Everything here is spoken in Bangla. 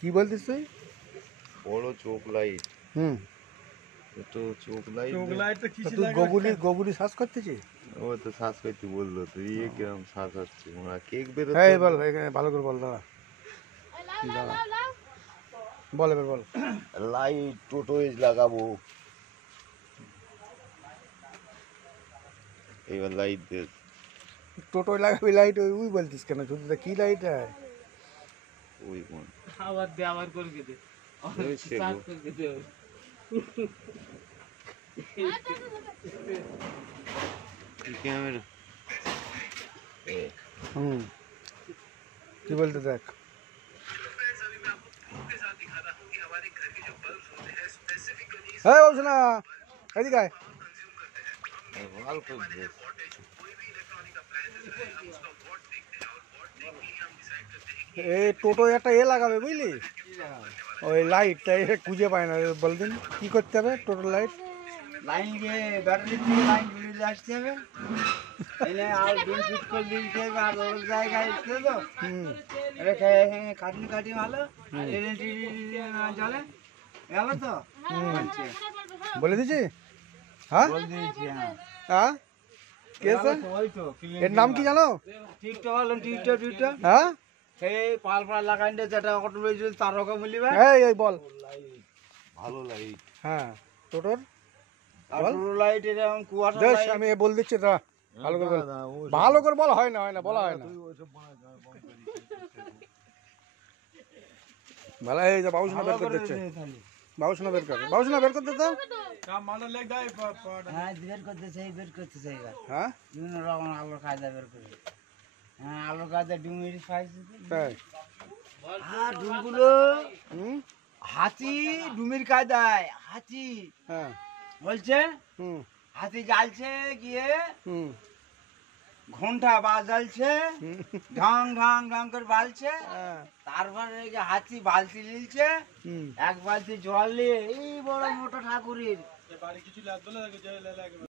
কি বলতিস তুই? বড় চোখ লাইট। হুম, তো চোখ লাইট তুই গোবুলি শ্বাস করতেছিস? ও তো শ্বাস করতে বললো তো কিরম শ্বাস আসছে কেক হ্যাঁ বেরোচ্ছে। বল, এখানে ভালো করে বল, দাঁড়া দাঁড়া, বল এবার বল। লাইট টোটোইজ লাগাবো, এবার লাইট দে। টোটোয় লাগাবি লাইট, ওই বলতিস কেন? শুধু কি লাইট? ওই কোন আবার দে, আবার করে দে, স্টার্ট করে দে। ক্যামেরা হুম, কি বলতে দেখ। হ্যাঁ বলছো না, এদিকে আয়। ভালো করে এই টোটোয় একটা লাগাবে বুঝলি, ওই লাইটটা খুঁজে পায় না। বলদিন কি করতে হবে টোটো লাইট? লাইন গিয়ে ব্যাটারি থেকে লাইন জুড়ে আসতে হবে, এনে আর ডিম ফিট করে দিতে হবে, আর ওর জায়গায় আসতে তো হুম, রেখে কাটি ভালো জলে গেল তো বলছে। বলে দিছি। হ্যাঁ বল দিয়েছি, হ্যাঁ। হ্যাঁ, কে আছে? ওই তো এর নাম কি জানো? টিকটক হলো, টিকটক হ্যাঁ, সেই পাল লাগাই যেটা অটো রয়েছে তার রকম বলিবা। এই বল। ভালো লাইট। হ্যাঁ, টোটোর আর বল। পুরো লাইট এরকম কুয়াশা বেশ, লাইট। আমি বল দিচ্ছি, দাঁড়া, ভালো করে বল। ভালো করে বলা হয় না, বলা হয় না। ভালো, এই যে বাবুসোনা বের করে দিচ্ছে। বাবুসোনা বের করে, বাবুসোনা বের করতে দাও। হ্যাঁ বের করতেছে এবার হ্যাঁ বিভিন্ন রকম আলোর কায়দা বের করে। হ্যাঁ আলোর কায়দা ডুমির পাইছে। তাই। আর ডুমগুলো হুম, হাতি ডুমির কায়দায় হাতি হ্যাঁ, বলছে। হুম, হাতি জ্বালছে গিয়ে হুম, ঘন্টা বাজালছে, হুম, ঢং ঢং ঢং করে বালছে। হ্যাঁ, তারপরে যে হাতি বালতি নিলছে, হুম। এক বালতি জল নিয়ে এই বড় মোটা ঠাকুরের